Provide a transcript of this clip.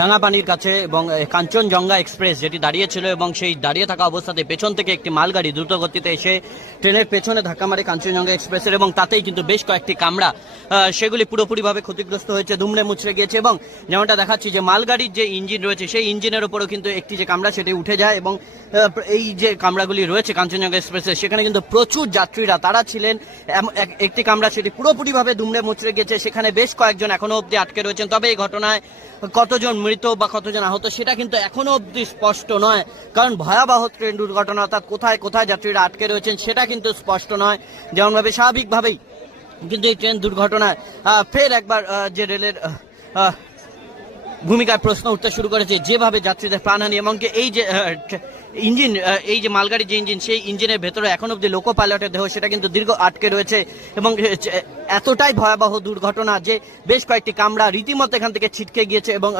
রাঙাপানির কাছে এবং কাঞ্চনজঙ্ঘা এক্সপ্রেস যেটি দাঁড়িয়েছিল এবং সেই দাঁড়িয়ে থাকা অবস্থাতে পেছন থেকে একটি মালগাড়ি দ্রুত গতিতে এসে ট্রেনের পেছনে ধাক্কা মারে কাঞ্চনজঙ্ঘা এক্সপ্রেসের এবং তাতেই কিন্তু বেশ কয়েকটি কামরা সেগুলি পুরোপুরিভাবে ক্ষতিগ্রস্ত হয়েছে, দুমড়ে মুচড়ে গিয়েছে। এবং যেমনটা দেখাচ্ছি যে মালগাড়ির যে ইঞ্জিন রয়েছে সেই ইঞ্জিনের উপরেও কিন্তু একটি যে কামরা সেটি উঠে যায় এবং এই যে কামরাগুলি রয়েছে কাঞ্চনজঙ্ঘা এক্সপ্রেসে সেখানে কিন্তু প্রচুর যাত্রীরা তারা ছিলেন। একটি কামরা সেটি পুরোপুরিভাবে দুমড়ে মুচড়ে গেছে, সেখানে বেশ কয়েকজন এখনো অবধি আটকে রয়েছেন। তবে এই ঘটনায় কতজন মৃত বা কতজন আহত সেটা কিন্তু এখনো অবধি স্পষ্ট নয়, কারণ ভয়াবহ ট্রেন দুর্ঘটনা, অর্থাৎ কোথায় কোথায় যাত্রীরা আটকে রয়েছেন সেটা কিন্তু স্পষ্ট নয়। যেমনভাবে স্বাভাবিকভাবেই কিন্তু এই ট্রেন দুর্ঘটনায় ফের একবার যে রেলের ভূমিকায় প্রশ্ন উঠতে শুরু করেছে, যেভাবে যাত্রীদের প্রাণহানি এবং এই যে ইঞ্জিন, এই যে মালগাড়ির যে ইঞ্জিন সেই ইঞ্জিনের ভেতরে এখন অব্দি লোকো পাইলটের দেহ সেটা কিন্তু দীর্ঘ আটকে রয়েছে এবং এতটাই ভয়াবহ দুর্ঘটনা যে বেশ কয়েকটি কামরা রীতিমতো এখান থেকে ছিটকে গিয়েছে এবং